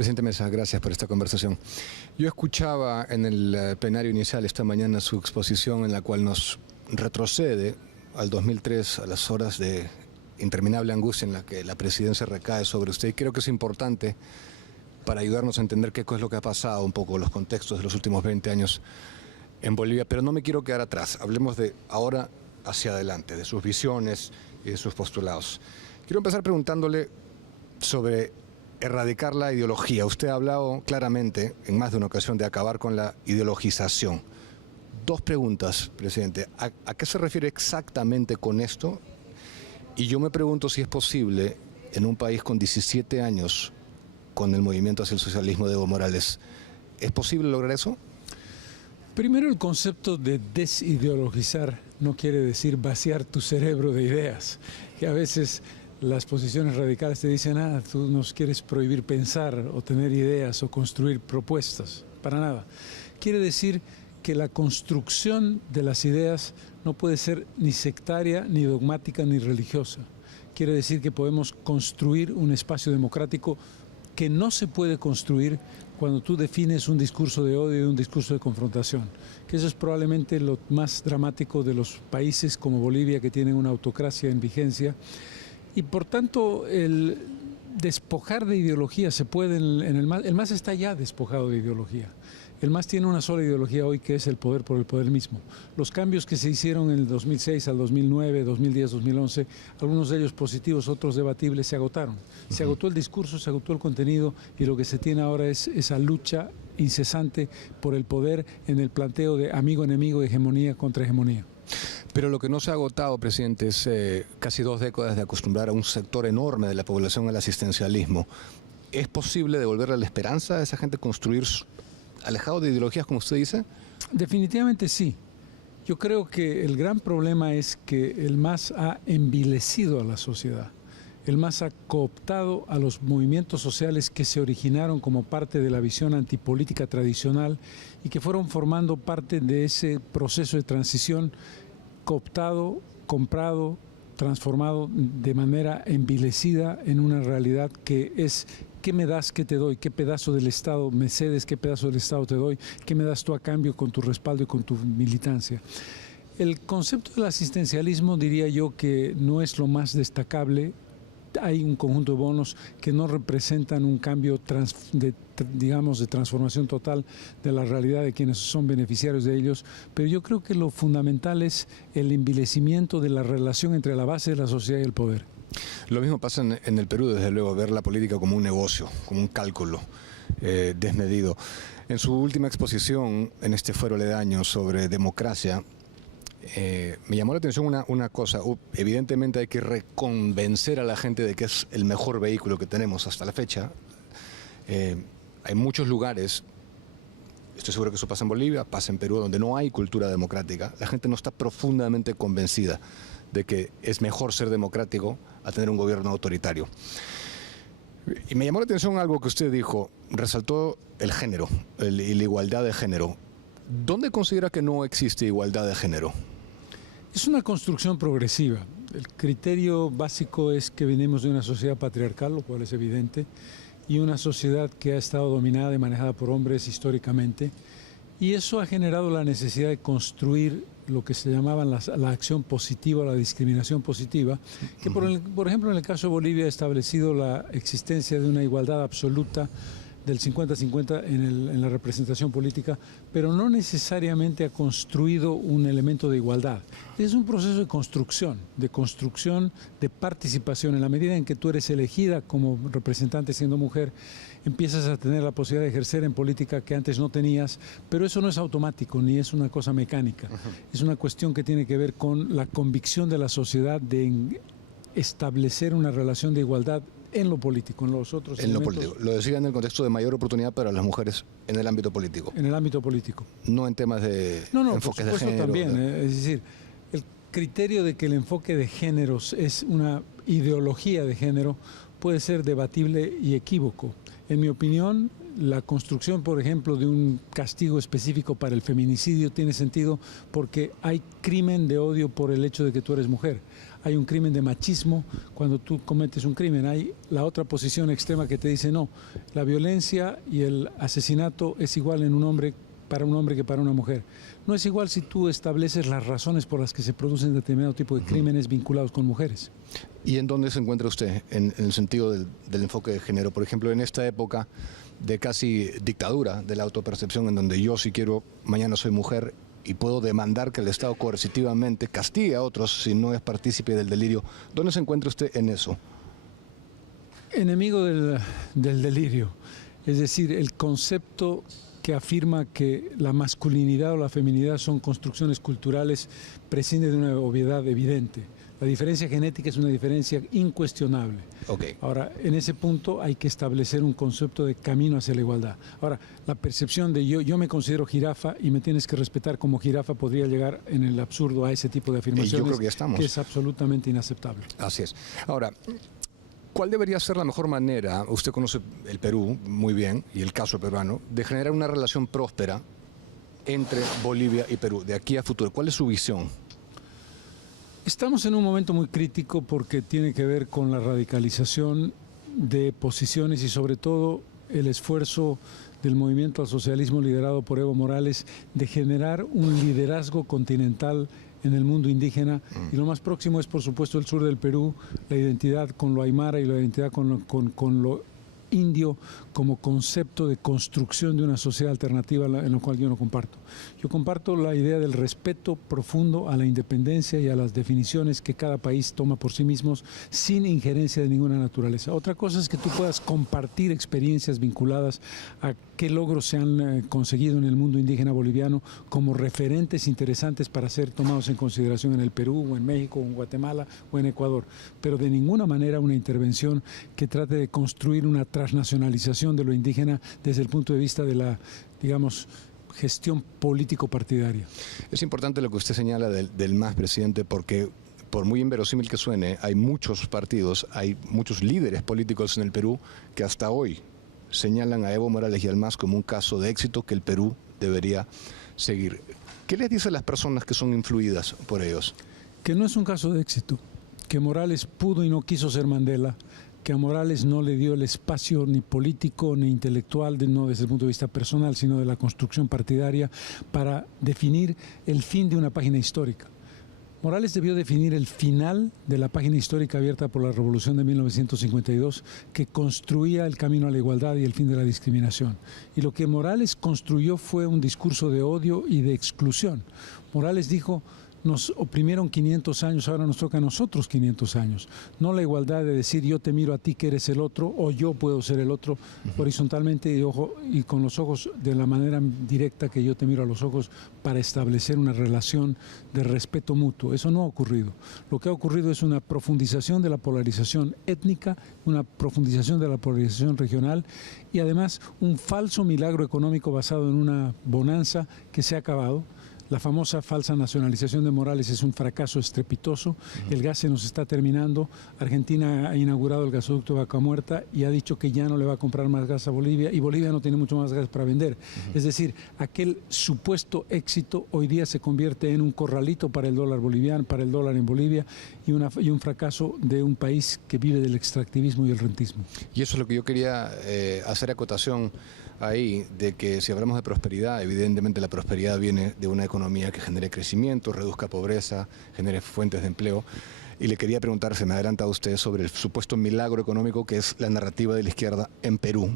Presidente Mesa, gracias por esta conversación. Yo escuchaba en el plenario inicial esta mañana su exposición en la cual nos retrocede al 2003, a las horas de interminable angustia en la que la presidencia recae sobre usted. Y creo que es importante para ayudarnos a entender qué es lo que ha pasado, un poco los contextos de los últimos 20 años en Bolivia. Pero no me quiero quedar atrás. Hablemos de ahora hacia adelante, de sus visiones y de sus postulados. Quiero empezar preguntándole sobre erradicar la ideología. Usted ha hablado claramente en más de una ocasión de acabar con la ideologización. Dos preguntas, presidente. ¿A qué se refiere exactamente con esto? Y yo me pregunto si es posible en un país con 17 años con el movimiento hacia el socialismo de Evo Morales. ¿Es posible lograr eso? Primero, el concepto de desideologizar no quiere decir vaciar tu cerebro de ideas, que a veces las posiciones radicales te dicen, tú nos quieres prohibir pensar o tener ideas o construir propuestas. Para nada. Quiere decir que la construcción de las ideas no puede ser ni sectaria, ni dogmática, ni religiosa. Quiere decir que podemos construir un espacio democrático que no se puede construir cuando tú defines un discurso de odio y un discurso de confrontación. Que eso es probablemente lo más dramático de los países como Bolivia, que tienen una autocracia en vigencia. Y por tanto, el despojar de ideología se puede en el MAS. El MAS está ya despojado de ideología. El MAS tiene una sola ideología hoy, que es el poder por el poder mismo. Los cambios que se hicieron en el 2006 al 2009, 2010, 2011, algunos de ellos positivos, otros debatibles, se agotaron. Se agotó el discurso, se agotó el contenido, y lo que se tiene ahora es esa lucha incesante por el poder en el planteo de amigo-enemigo, hegemonía contra hegemonía. Pero lo que no se ha agotado, presidente, es casi 2 décadas de acostumbrar a un sector enorme de la población al asistencialismo. ¿Es posible devolverle la esperanza a esa gente, construir alejado de ideologías, como usted dice? Definitivamente sí. Yo creo que el gran problema es que el MAS ha envilecido a la sociedad. El MAS ha cooptado a los movimientos sociales que se originaron como parte de la visión antipolítica tradicional y que fueron formando parte de ese proceso de transición, cooptado, comprado, transformado de manera envilecida en una realidad que es: ¿qué me das, qué te doy? ¿Qué pedazo del Estado me cedes? ¿Qué pedazo del Estado te doy? ¿Qué me das tú a cambio con tu respaldo y con tu militancia? El concepto del asistencialismo, diría yo, que no es lo más destacable. Hay un conjunto de bonos que no representan un cambio de transformación total de la realidad de quienes son beneficiarios de ellos, pero yo creo que lo fundamental es el envilecimiento de la relación entre la base de la sociedad y el poder. Lo mismo pasa en el Perú, desde luego, ver la política como un negocio, como un cálculo desmedido. En su última exposición en este fuero aledaño sobre democracia, me llamó la atención una cosa. Evidentemente hay que reconvencer a la gente de que es el mejor vehículo que tenemos hasta la fecha. Hay muchos lugares, estoy seguro que eso pasa en Bolivia, pasa en Perú, donde no hay cultura democrática. La gente no está profundamente convencida de que es mejor ser democrático a tener un gobierno autoritario. Y me llamó la atención algo que usted dijo, resaltó el género y la igualdad de género. ¿Dónde considera que no existe igualdad de género? Es una construcción progresiva. El criterio básico es que venimos de una sociedad patriarcal, lo cual es evidente, y una sociedad que ha estado dominada y manejada por hombres históricamente, y eso ha generado la necesidad de construir lo que se llamaban la acción positiva, la discriminación positiva, que por ejemplo en el caso de Bolivia ha establecido la existencia de una igualdad absoluta del 50-50 en la representación política, pero no necesariamente ha construido un elemento de igualdad. Es un proceso de construcción, de participación. En la medida en que tú eres elegida como representante siendo mujer, empiezas a tener la posibilidad de ejercer en política que antes no tenías, pero eso no es automático ni es una cosa mecánica. Es una cuestión que tiene que ver con la convicción de la sociedad de establecer una relación de igualdad en lo político, en los otros elementos. En lo político. Lo decía en el contexto de mayor oportunidad para las mujeres en el ámbito político. En el ámbito político. No en temas de enfoques de género. También, es decir, el criterio de que el enfoque de géneros es una ideología de género puede ser debatible y equívoco. En mi opinión, la construcción, por ejemplo, de un castigo específico para el feminicidio tiene sentido porque hay crimen de odio por el hecho de que tú eres mujer. Hay un crimen de machismo cuando tú cometes un crimen. Hay la otra posición extrema que te dice no, la violencia y el asesinato es igual en un hombre para un hombre que para una mujer. No es igual si tú estableces las razones por las que se producen determinado tipo de crímenes vinculados con mujeres. ¿Y en dónde se encuentra usted en el sentido del enfoque de género? Por ejemplo, en esta época de casi dictadura de la autopercepción, en donde yo si quiero, mañana soy mujer y puedo demandar que el Estado coercitivamente castigue a otros si no es partícipe del delirio. ¿Dónde se encuentra usted en eso? Enemigo del delirio, es decir, el concepto que afirma que la masculinidad o la feminidad son construcciones culturales prescinde de una obviedad evidente. La diferencia genética es una diferencia incuestionable. Okay. Ahora, en ese punto hay que establecer un concepto de camino hacia la igualdad. Ahora, la percepción de yo me considero jirafa y me tienes que respetar como jirafa podría llegar en el absurdo a ese tipo de afirmaciones, yo creo que ya estamos. Que es absolutamente inaceptable. Así es. Ahora, ¿cuál debería ser la mejor manera, usted conoce el Perú muy bien y el caso peruano, de generar una relación próspera entre Bolivia y Perú de aquí a futuro? ¿Cuál es su visión? Estamos en un momento muy crítico porque tiene que ver con la radicalización de posiciones y sobre todo el esfuerzo del movimiento al socialismo liderado por Evo Morales de generar un liderazgo continental en el mundo indígena, y lo más próximo es por supuesto el sur del Perú, la identidad con lo aymara y la identidad con lo indio como concepto de construcción de una sociedad alternativa en la cual yo no comparto. Yo comparto la idea del respeto profundo a la independencia y a las definiciones que cada país toma por sí mismos sin injerencia de ninguna naturaleza. Otra cosa es que tú puedas compartir experiencias vinculadas a qué logros se han conseguido en el mundo indígena boliviano como referentes interesantes para ser tomados en consideración en el Perú o en México o en Guatemala o en Ecuador, pero de ninguna manera una intervención que trate de construir una transnacionalización de lo indígena desde el punto de vista de la, digamos, gestión político-partidaria. Es importante lo que usted señala del MAS, presidente, porque por muy inverosímil que suene, hay muchos partidos, hay muchos líderes políticos en el Perú que hasta hoy señalan a Evo Morales y al MAS como un caso de éxito que el Perú debería seguir. ¿Qué les dice a las personas que son influidas por ellos? Que no es un caso de éxito, que Morales pudo y no quiso ser Mandela, que a Morales no le dio el espacio ni político ni intelectual, no desde el punto de vista personal, sino de la construcción partidaria, para definir el fin de una página histórica. Morales debió definir el final de la página histórica abierta por la Revolución de 1952, que construía el camino a la igualdad y el fin de la discriminación. Y lo que Morales construyó fue un discurso de odio y de exclusión. Morales dijo: nos oprimieron 500 años, ahora nos toca a nosotros 500 años. No la igualdad de decir yo te miro a ti que eres el otro o yo puedo ser el otro horizontalmente y con los ojos de la manera directa que yo te miro a los ojos para establecer una relación de respeto mutuo. Eso no ha ocurrido. Lo que ha ocurrido es una profundización de la polarización étnica, una profundización de la polarización regional y además un falso milagro económico basado en una bonanza que se ha acabado. La famosa falsa nacionalización de Morales es un fracaso estrepitoso. El gas se nos está terminando. Argentina ha inaugurado el gasoducto Vaca Muerta y ha dicho que ya no le va a comprar más gas a Bolivia, y Bolivia no tiene mucho más gas para vender. Es decir, aquel supuesto éxito hoy día se convierte en un corralito para el dólar boliviano, para el dólar en Bolivia, y un fracaso de un país que vive del extractivismo y el rentismo. Y eso es lo que yo quería hacer acotación ahí, de que si hablamos de prosperidad, evidentemente la prosperidad viene de una economía que genere crecimiento, reduzca pobreza, genere fuentes de empleo. Y le quería preguntar, se me adelanta a usted, sobre el supuesto milagro económico que es la narrativa de la izquierda en Perú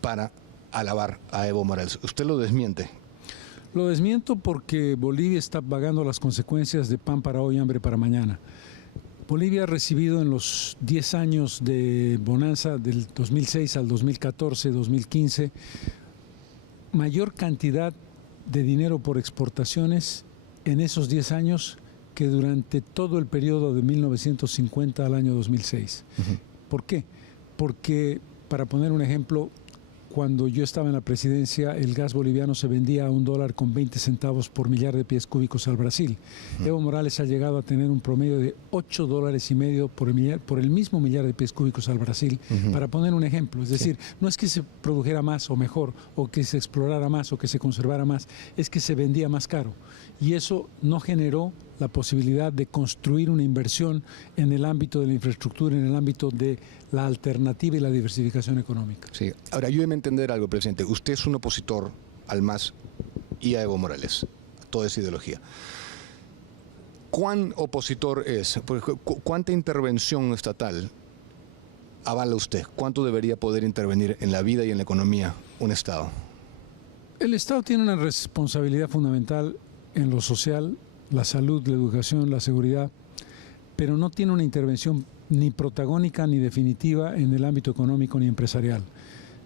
para alabar a Evo Morales. ¿Usted lo desmiente? Lo desmiento porque Bolivia está pagando las consecuencias de pan para hoy, hambre para mañana. Bolivia ha recibido en los 10 años de bonanza del 2006 al 2014, 2015, mayor cantidad de dinero por exportaciones en esos 10 años que durante todo el periodo de 1950 al año 2006. ¿Por qué? Porque, para poner un ejemplo, cuando yo estaba en la presidencia, el gas boliviano se vendía a $1.20 por millar de pies cúbicos al Brasil. Evo Morales ha llegado a tener un promedio de $8.50 por el mismo millar de pies cúbicos al Brasil, para poner un ejemplo. Es decir, no es que se produjera más o mejor, o que se explorara más o que se conservara más, es que se vendía más caro. Y eso no generó la posibilidad de construir una inversión en el ámbito de la infraestructura, en el ámbito de la alternativa y la diversificación económica. Sí. Ahora, ayúdeme a entender algo, presidente. Usted es un opositor al MAS y a Evo Morales, a toda esa ideología. ¿Cuán opositor es? ¿Cuánta intervención estatal avala usted? ¿Cuánto debería poder intervenir en la vida y en la economía un Estado? El Estado tiene una responsabilidad fundamental en lo social, la salud, la educación, la seguridad, pero no tiene una intervención ni protagónica ni definitiva en el ámbito económico ni empresarial.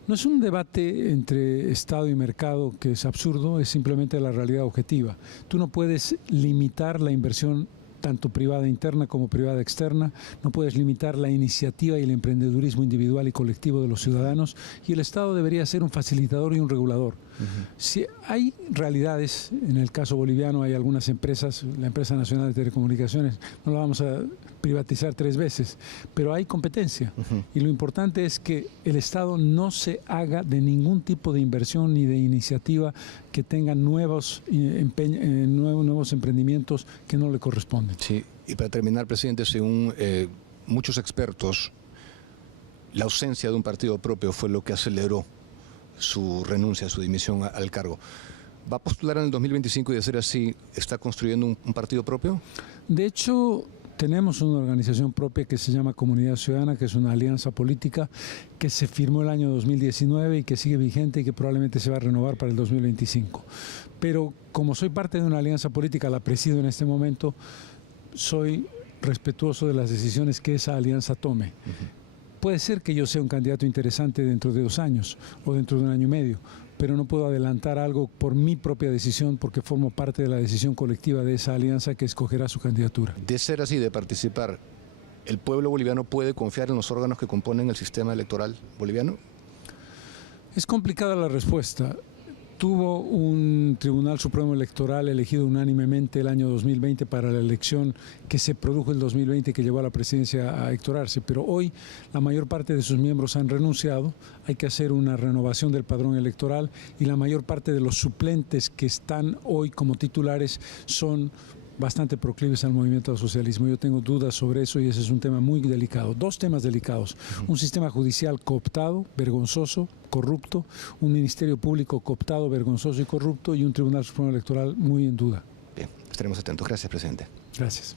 No es un debate entre Estado y mercado que es absurdo, es simplemente la realidad objetiva. Tú no puedes limitar la inversión tanto privada interna como privada externa, no puedes limitar la iniciativa y el emprendedurismo individual y colectivo de los ciudadanos, y el Estado debería ser un facilitador y un regulador. Si hay realidades, en el caso boliviano hay algunas empresas, la Empresa Nacional de Telecomunicaciones, no la vamos a privatizar 3 veces, pero hay competencia, y lo importante es que el Estado no se haga de ningún tipo de inversión ni de iniciativa que tenga nuevos emprendimientos que no le corresponden. Sí, y para terminar, presidente, según muchos expertos, la ausencia de un partido propio fue lo que aceleró su renuncia, su dimisión al cargo. ¿Va a postular en el 2025 y de ser así, está construyendo un partido propio? De hecho, tenemos una organización propia que se llama Comunidad Ciudadana, que es una alianza política que se firmó el año 2019 y que sigue vigente y que probablemente se va a renovar para el 2025. Pero como soy parte de una alianza política, la presido en este momento, soy respetuoso de las decisiones que esa alianza tome. Puede ser que yo sea un candidato interesante dentro de 2 años o dentro de 1 año y medio, pero no puedo adelantar algo por mi propia decisión porque formo parte de la decisión colectiva de esa alianza que escogerá su candidatura. De ser así, de participar, ¿el pueblo boliviano puede confiar en los órganos que componen el sistema electoral boliviano? Es complicada la respuesta. Tuvo un Tribunal Supremo Electoral elegido unánimemente el año 2020 para la elección que se produjo el 2020 que llevó a la presidencia a Héctor Arce, pero hoy la mayor parte de sus miembros han renunciado, hay que hacer una renovación del padrón electoral y la mayor parte de los suplentes que están hoy como titulares son bastante proclives al movimiento al socialismo. Yo tengo dudas sobre eso y ese es un tema muy delicado. 2 temas delicados. Un sistema judicial cooptado, vergonzoso, corrupto, un ministerio público cooptado, vergonzoso y corrupto y un Tribunal Supremo Electoral muy en duda. Bien, estaremos atentos. Gracias, presidente. Gracias.